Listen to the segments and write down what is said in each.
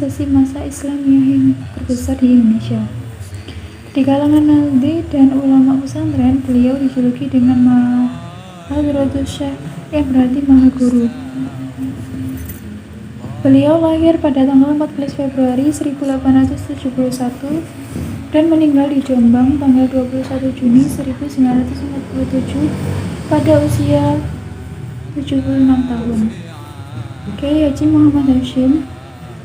organisasi massa Islamiyah yang terbesar di Indonesia. Di kalangan nahdli dan ulama pesantren, beliau dijuluki dengan Hadratus Syekh yang berarti Maha Guru. Beliau lahir pada tanggal 14 Februari 1871 dan meninggal di Jombang tanggal 21 Juni 1947 pada usia 76 tahun. Kiai Haji Muhammad Hasyim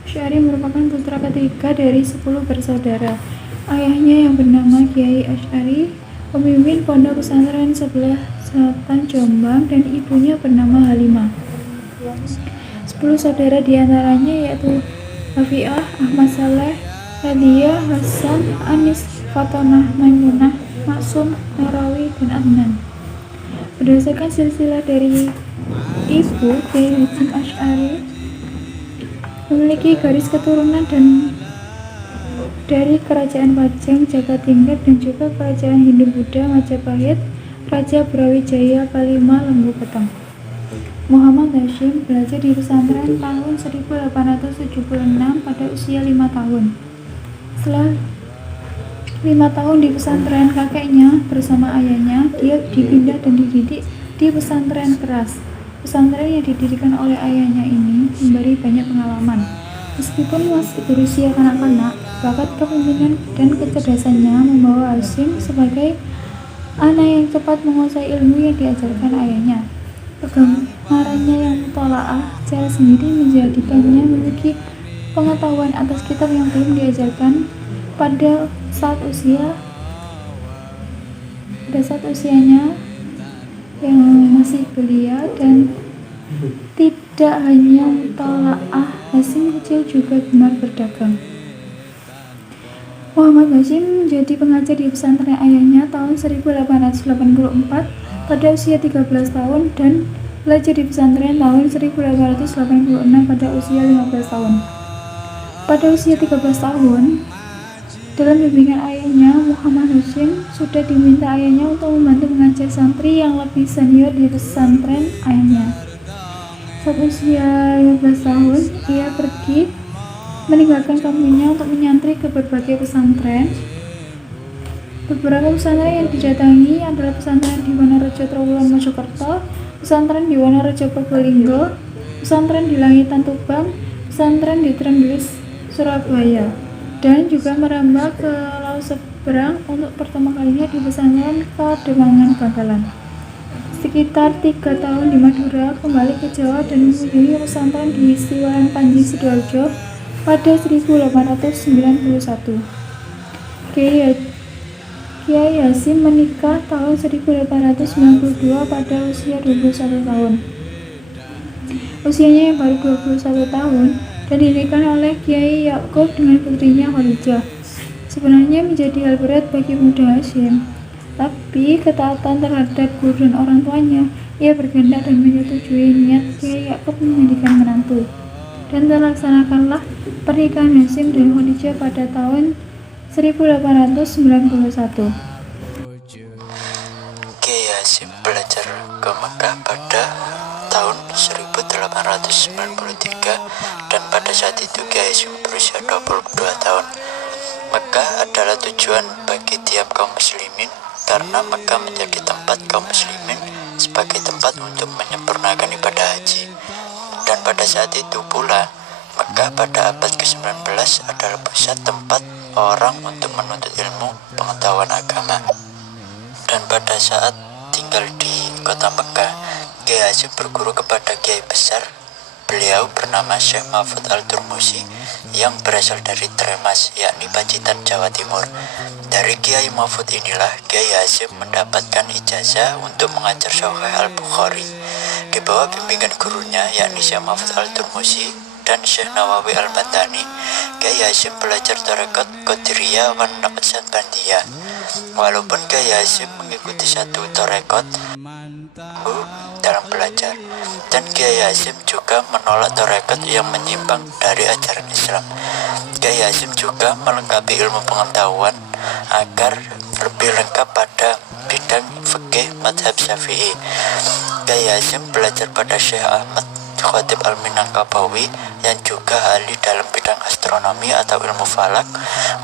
Asy'ari merupakan putra ketiga dari 10 bersaudara. Ayahnya yang bernama Kiai Asy'ari pemimpin pondok pesantren sebelah selatan Jombang dan ibunya bernama Halimah. 10 saudara diantaranya yaitu Rafi'ah, Ahmad Saleh, Hadiah, Hasan, Anis, Fatonah, Maimunah, Maksum, Narawi, dan Adnan. Berdasarkan silsilah dari ibu, Kiai Hasyim Asy'ari memiliki garis keturunan dan dari Kerajaan Pajang, Jagatingkat, dan juga Kerajaan Hindu-Buddha Majapahit, Raja Brawijaya Palima, Lembu Petang. Muhammad Hasyim belajar di pesantren tahun 1876 pada usia 5 tahun. Setelah 5 tahun di pesantren kakeknya bersama ayahnya, dia dipindah dan dididik di pesantren Keras. Pesantren yang didirikan oleh ayahnya ini memberi banyak pengalaman. Meskipun masih berusia kanak-kanak, bakat kepemimpinan dan kecerdasannya membawa Hasyim sebagai anak yang cepat menguasai ilmu yang diajarkan ayahnya. Kegemarannya yang mutola'ah secara sendiri menjadikannya memiliki pengetahuan atas kitab yang belum diajarkan pada saat usianya yang masih belia. Dan tidak hanya mutola'ah, Hasyim kecil juga gemar berdagang. Muhammad Hasyim menjadi pengajar di pesantren ayahnya tahun 1884 pada usia 13 tahun dan belajar di pesantren tahun 1886 pada usia 15 tahun. Pada usia 13 tahun, dalam bimbingan ayahnya, Muhammad Hasyim sudah diminta ayahnya untuk membantu mengajar santri yang lebih senior di pesantren ayahnya. Saat usia 15 tahun, ia pergi meninggalkan kampungnya untuk menyantri ke berbagai pesantren. Beberapa pesantren yang didatangi adalah pesantren di Wonorejo Trowulan Mojokerto, pesantren di Wonorejo Probolinggo, pesantren di Langitan Tuban, pesantren di Trenggilis Surabaya, dan juga merambah ke Laut Seberang untuk pertama kalinya di pesantren Kademangan Bangkalan. Sekitar 3 tahun di Madura, kembali ke Jawa dan mengunjungi pesantren di Siwalan Panji Sidoarjo pada 1891. Kiai Hasyim menikah tahun 1892 pada usia 21 tahun. Usianya yang baru 21 tahun dan dinikahi oleh Kiai Yakub dengan putrinya Khadijah. Sebenarnya menjadi hal berat bagi muda Hasyim, tapi ketaatan terhadap guru dan orang tuanya, ia berkehendak dan menyetujui niat Kiai Yakub menjadikan menantu. Dan terlaksanakanlah pernikahan Hasyim dan Khadijah pada tahun 1891. Kiai Hasyim belajar ke Mekah pada tahun 1893 dan pada saat itu Kiai Hasyim berusia 22 tahun. Mekah adalah tujuan bagi tiap kaum muslimin karena Mekah menjadi tempat kaum muslimin sebagai tempat untuk menyempurnakan ibadah haji. Dan pada saat itu pula, Mekah pada abad ke-19 adalah pusat tempat orang untuk menuntut ilmu pengetahuan agama. Dan pada saat tinggal di kota Mekah, Kiai Hasyim berguru kepada Kiai besar. Beliau bernama Syekh Mahfud Al-Turmusi yang berasal dari Tremas, yakni Pacitan, Jawa Timur. Dari Kiai Mahfud inilah Kiai Hasyim mendapatkan ijazah untuk mengajar Sahih Al-Bukhari. Di bawah bimbingan gurunya yakni Syekh Mahfud Al-Turmusi dan Syekh Nawawi Al-Bantani, Kiai Hasyim belajar tarekat Qadiriyah wan Naqsyabandiyah. Walaupun Kiai Hasyim mengikuti satu tarekat dalam belajar, dan Kiai Hasyim juga menolak tarekat yang menyimpang dari ajaran Islam. Kiai Hasyim juga melengkapi ilmu pengetahuan agar lebih lengkap pada bidang fikih mazhab Syafi'i. Kiai Hasyim belajar pada Syekh Ahmad Khatib Al-Minangkabawi yang juga ahli dalam bidang astronomi atau ilmu falak,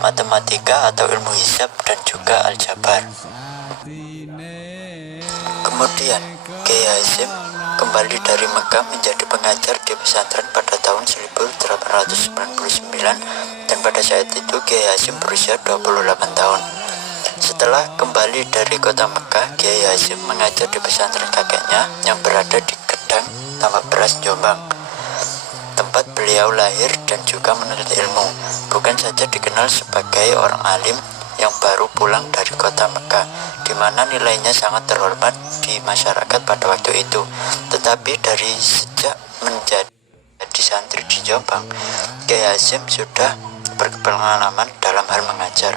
matematika atau ilmu hisab, dan juga aljabar. Kemudian Kiai Hasyim kembali dari Mekah menjadi pengajar di pesantren pada tahun 1899 dan pada saat itu Kiai Hasyim berusia 28 tahun. Setelah kembali dari kota Mekah, Kiai Hasyim mengajar di pesantren kakeknya yang berada di Gedang, Tambak Beras, Jombang, tempat beliau lahir dan juga menuntut ilmu. Bukan saja dikenal sebagai orang alim yang baru pulang dari kota Mekah, di mana nilainya sangat terhormat di masyarakat pada waktu itu, tetapi dari sejak menjadi santri di Jombang, Kiai Hasyim sudah berpengalaman dalam hal mengajar.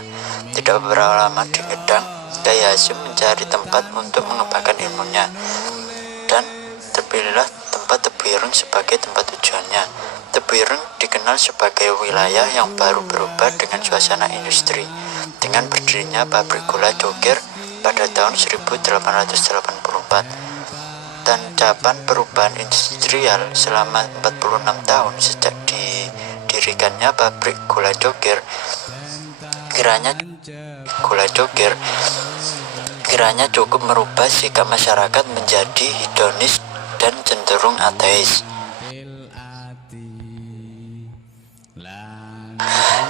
Tidak beberapa lama di Gedang, Kiai Hasyim mencari tempat untuk mengembangkan ilmunya dan terpilihlah tempat Tebu Ireng sebagai tempat tujuannya. Tebu Ireng dikenal sebagai wilayah yang baru berubah dengan suasana industri, dengan berdirinya pabrik gula Cokir pada tahun 1884. Tanjakan perubahan industrial selama 46 tahun sejak didirikannya pabrik gula Cokir, kiranya cukup merubah sikap masyarakat menjadi hedonis dan cenderung ateis.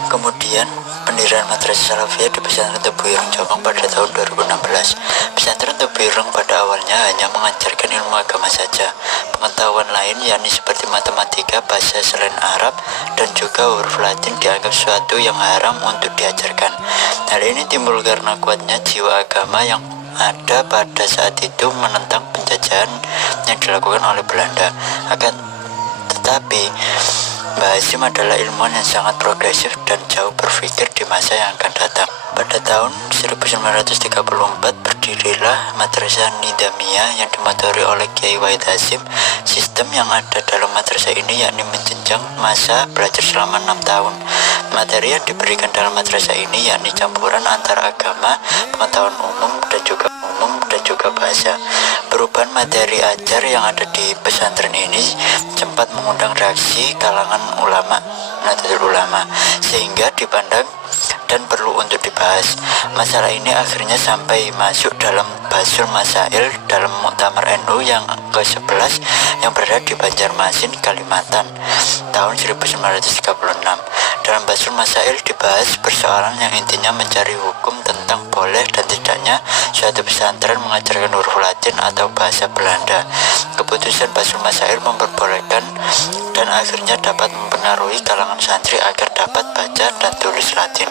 Kemudian pendirian Madrasah Salafiyah di pesantren Tebu Ireng Jombang pada tahun 2016. Pesantren Tebu Ireng pada awalnya hanya mengajarkan ilmu agama saja. Pengetahuan lain yakni seperti matematika, bahasa selain Arab, dan juga huruf Latin dianggap sesuatu yang haram untuk diajarkan. Hal ini timbul karena kuatnya jiwa agama yang ada pada saat itu menentang penjajahan yang dilakukan oleh Belanda. Tetapi Mbah Hasyim adalah ilmuwan yang sangat progresif dan jauh berpikir di masa yang akan datang. Pada tahun 1934 berdirilah Madrasah Nidamiyah yang dimotori oleh Kiai Wahid Hasyim. Sistem yang ada dalam madrasah ini yakni menjenjang masa belajar selama 6 tahun. Materi yang diberikan dalam madrasah ini yakni campuran antara agama, pengetahuan umum dan juga bahasa. Perubahan materi ajar yang ada di pesantren ini sempat mengundang reaksi kalangan ulama, Nahdlatul Ulama, sehingga dipandang dan perlu untuk dibahas. Masalah ini akhirnya sampai masuk dalam Basul Masail dalam Muktamar NU yang ke-11 yang berada di Banjarmasin, Kalimantan, tahun 1936. Dalam Basul Masail dibahas persoalan yang intinya mencari hukum tentang boleh dan tidaknya suatu pesantren mengajarkan huruf Latin atau bahasa Belanda. Keputusan Basul Masail memperbolehkan dan akhirnya dapat mempengaruhi kalangan santri agar dapat baca dan tulis Latin.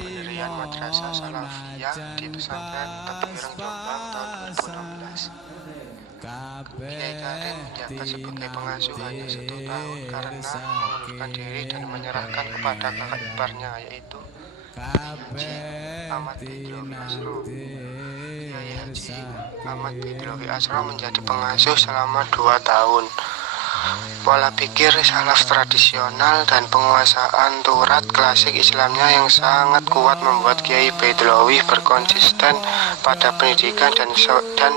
Pendirian Madrasah Salafiyah di pesantren Tebu Ireng Jombang tahun 2016. Kiai Karim menjabat sebagai pengasuh hanya 1 tahun karena mengundurkan diri dan menyerahkan kepada kakak iparnya, yaitu Haji Ahmad Bidrowi Asro. Kiai Haji Ahmad Bidrowi Asro menjadi pengasuh selama 2 tahun. Pola pikir salaf tradisional dan penguasaan turat klasik Islamnya yang sangat kuat membuat Kiai Bidrowi berkonsisten pada pendidikan dan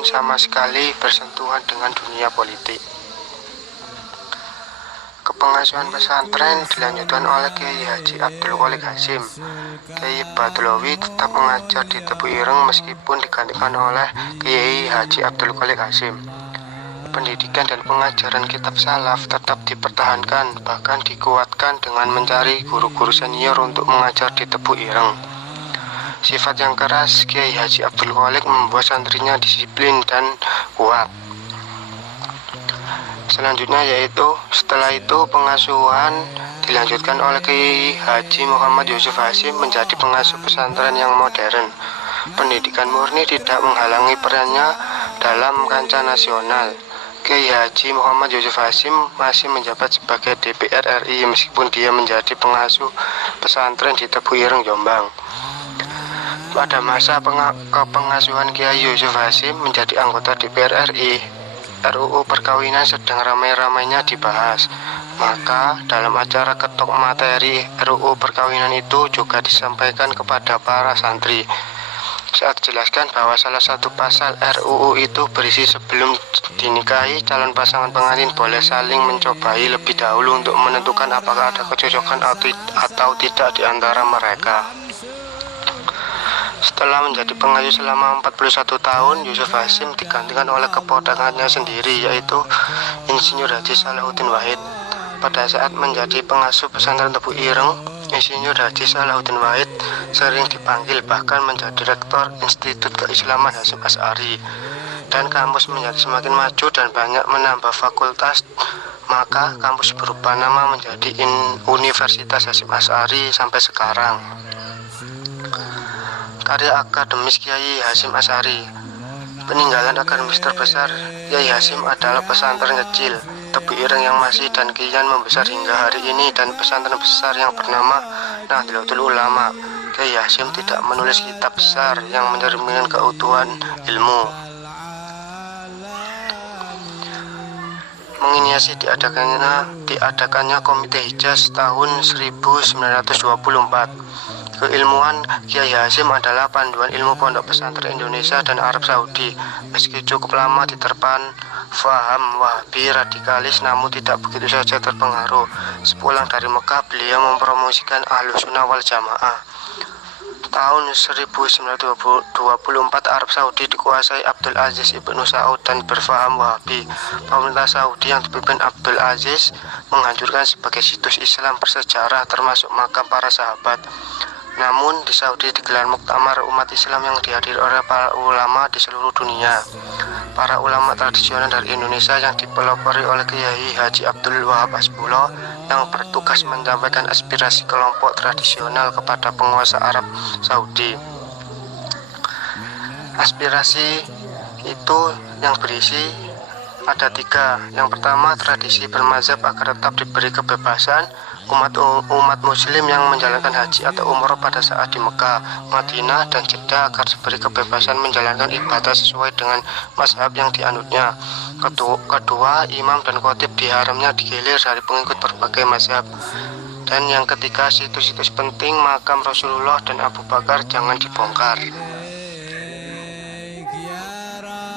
sama sekali bersentuhan dengan dunia politik. Kepengasuhan pesantren dilanjutkan oleh Kiai Haji Abdul Qolik Hasyim. Kiai Bidrowi tetap mengajar di Tebu Ireng meskipun digantikan oleh Kiai Haji Abdul Qolik Hasyim. Pendidikan dan pengajaran kitab salaf tetap dipertahankan, bahkan dikuatkan dengan mencari guru-guru senior untuk mengajar di Tebu Ireng. Sifat yang keras Kiai Haji Abdul Qolik membuat santrinya disiplin dan kuat. Setelah itu pengasuhan dilanjutkan oleh Kiai Haji Muhammad Yusuf Hasyim menjadi pengasuh pesantren yang modern. Pendidikan murni tidak menghalangi perannya dalam kancah nasional. Kiai Haji Muhammad Yusuf Hasyim masih menjabat sebagai DPR RI meskipun dia menjadi pengasuh pesantren di Tebu Ireng Jombang. Pada masa kepengasuhan Kiai Yusuf Hasyim menjadi anggota DPR RI, RUU perkawinan sedang ramai-ramainya dibahas. Maka dalam acara ketok materi RUU perkawinan itu juga disampaikan kepada para santri. saat dijelaskan bahwa salah satu pasal RUU itu berisi sebelum dinikahi, calon pasangan pengantin boleh saling mencobai lebih dahulu untuk menentukan apakah ada kecocokan atau tidak di antara mereka. Setelah menjadi pengasuh selama 41 tahun, Yusuf Hasyim digantikan oleh keponakannya sendiri, yaitu Insinyur Haji Salahuddin Wahid. Pada saat menjadi pengasuh pesantren Tebu Ireng, Insinyur Haji Salahuddin Wahid sering dipanggil bahkan menjadi rektor Institut Keislaman Hasyim Asy'ari. Dan kampus menjadi semakin maju dan banyak menambah fakultas, maka kampus berubah nama menjadi Universitas Hasyim Asy'ari sampai sekarang. Karya akademis Kiai Hasyim Asy'ari. Peninggalan akademis terbesar Kiai Hasyim adalah pesantren kecil Tebu Ireng yang masih dan kian membesar hingga hari ini, dan pesantren besar yang bernama Nahdlatul Ulama. Kiai Hasyim tidak menulis kitab besar yang mencerminkan keutuhan ilmu. Menginisiasi diadakannya Komite Hijaz tahun 1924. Keilmuan Kiai Hasyim adalah panduan ilmu pondok pesantren Indonesia dan Arab Saudi. Meski cukup lama diterpan faham Wahabi radikalis, namun tidak begitu saja terpengaruh. Sepulang dari Mekah, beliau mempromosikan Ahlussunnah wal Jamaah. Tahun 1924 Arab Saudi dikuasai Abdul Aziz Ibnu Saud dan berfaham Wahabi. Pemerintah Saudi yang dipimpin Abdul Aziz menghancurkan sebagai situs Islam bersejarah termasuk makam para sahabat. Namun di Saudi digelar muktamar umat Islam yang dihadiri oleh para ulama di seluruh dunia. Para ulama tradisional dari Indonesia yang dipelopori oleh Kiai Haji Abdul Wahab Hasbullah yang bertugas menyampaikan aspirasi kelompok tradisional kepada penguasa Arab Saudi. Aspirasi itu yang berisi ada 3. Yang pertama, tradisi bermazhab agar tetap diberi kebebasan umat muslim yang menjalankan haji atau umroh pada saat di Mekah, Madinah, dan Jeddah agar diberi kebebasan menjalankan ibadah sesuai dengan mazhab yang dianutnya. Kedua, imam dan khotib di haramnya digilir dari pengikut berbagai mazhab. Dan yang ketiga, situs-situs penting makam Rasulullah dan Abu Bakar jangan dibongkar.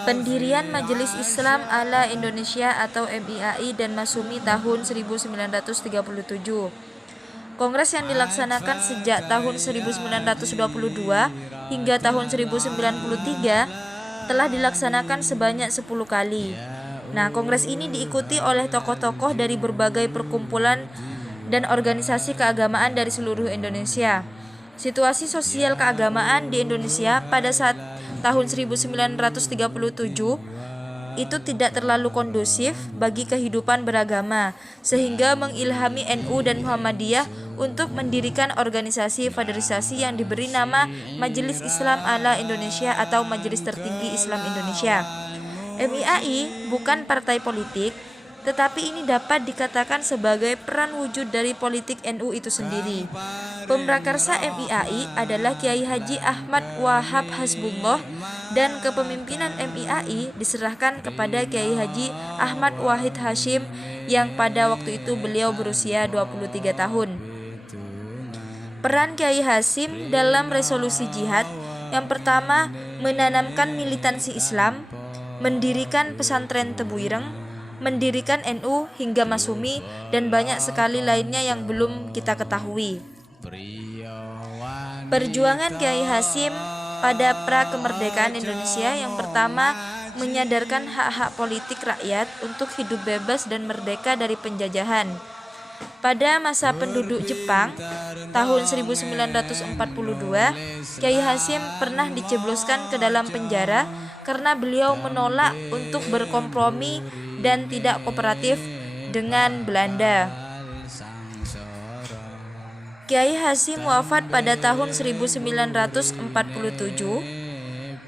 Pendirian Majelis Islam Ala Indonesia atau MIAI dan Masumi tahun 1937. Kongres yang dilaksanakan sejak tahun 1922 hingga tahun 1093 telah dilaksanakan sebanyak 10 kali. Nah, kongres ini diikuti oleh tokoh-tokoh dari berbagai perkumpulan dan organisasi keagamaan dari seluruh Indonesia. Situasi sosial keagamaan di Indonesia pada saat tahun 1937 itu tidak terlalu kondusif bagi kehidupan beragama, sehingga mengilhami NU dan Muhammadiyah untuk mendirikan organisasi federasi yang diberi nama Majelis Islam Ala Indonesia atau Majelis Tertinggi Islam Indonesia. MIAI bukan partai politik, tetapi ini dapat dikatakan sebagai peran wujud dari politik NU itu sendiri. Pemrakarsa MIAI adalah Kiai Haji Ahmad Wahab Hasbullah, dan kepemimpinan MIAI diserahkan kepada Kiai Haji Ahmad Wahid Hasyim yang pada waktu itu beliau berusia 23 tahun. Peran Kiai Hasyim dalam resolusi jihad: yang pertama, menanamkan militansi Islam, mendirikan pesantren Tebu Ireng, mendirikan NU hingga Masumi, dan banyak sekali lainnya yang belum kita ketahui. Perjuangan Kiai Hasyim pada pra-kemerdekaan Indonesia: yang pertama, menyadarkan hak-hak politik rakyat untuk hidup bebas dan merdeka dari penjajahan. Pada masa penduduk Jepang tahun 1942, Kiai Hasyim pernah dijebloskan ke dalam penjara karena beliau menolak untuk berkompromi dan tidak kooperatif dengan Belanda. Kiai Hasyim wafat pada tahun 1947.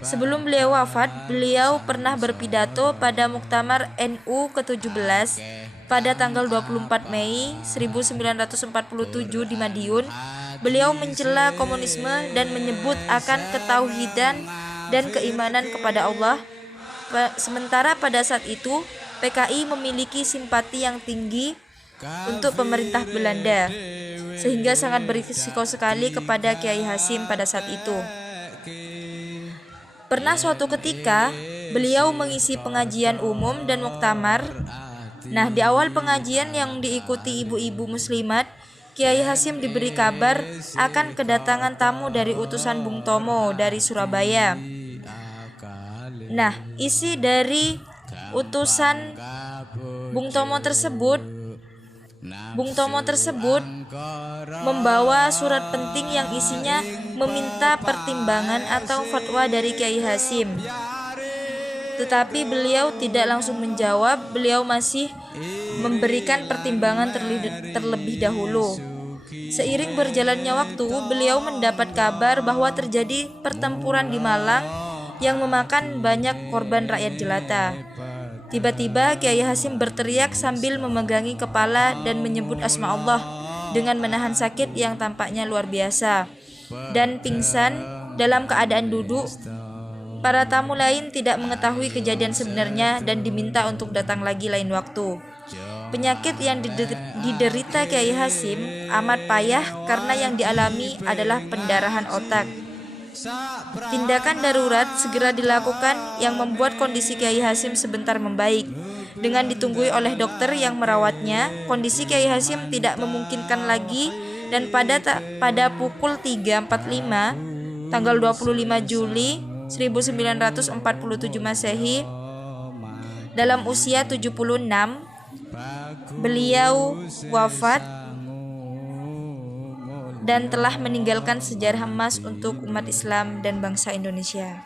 Sebelum beliau wafat, beliau pernah berpidato pada Muktamar NU ke-17 pada tanggal 24 Mei 1947 di Madiun. Beliau mencela komunisme dan menyebut akan ketauhidan dan keimanan kepada Allah. Sementara pada saat itu PKI memiliki simpati yang tinggi untuk pemerintah Belanda, sehingga sangat berisiko sekali kepada Kiai Hasyim pada saat itu. Pernah suatu ketika beliau mengisi pengajian umum dan muktamar. Nah, di awal pengajian yang diikuti ibu-ibu muslimat, Kiai Hasyim diberi kabar akan kedatangan tamu dari utusan Bung Tomo dari Surabaya. Nah, isi dari utusan Bung Tomo tersebut membawa surat penting yang isinya meminta pertimbangan atau fatwa dari Kiai Hasyim. Tetapi beliau tidak langsung menjawab, beliau masih memberikan pertimbangan terlebih dahulu. Seiring berjalannya waktu, beliau mendapat kabar bahwa terjadi pertempuran di Malang yang memakan banyak korban rakyat jelata. Tiba-tiba Kiai Hasyim berteriak sambil memegangi kepala dan menyebut asma Allah dengan menahan sakit yang tampaknya luar biasa dan pingsan dalam keadaan duduk. Para tamu lain tidak mengetahui kejadian sebenarnya dan diminta untuk datang lagi lain waktu. Penyakit yang diderita Kiai Hasyim amat payah karena yang dialami adalah pendarahan otak. Tindakan darurat segera dilakukan yang membuat kondisi Kiai Hasyim sebentar membaik. Dengan ditunggui oleh dokter yang merawatnya, kondisi Kiai Hasyim tidak memungkinkan lagi dan pada pukul 3.45 tanggal 25 Juli 1947 Masehi dalam usia 76 beliau wafat dan telah meninggalkan sejarah emas untuk umat Islam dan bangsa Indonesia.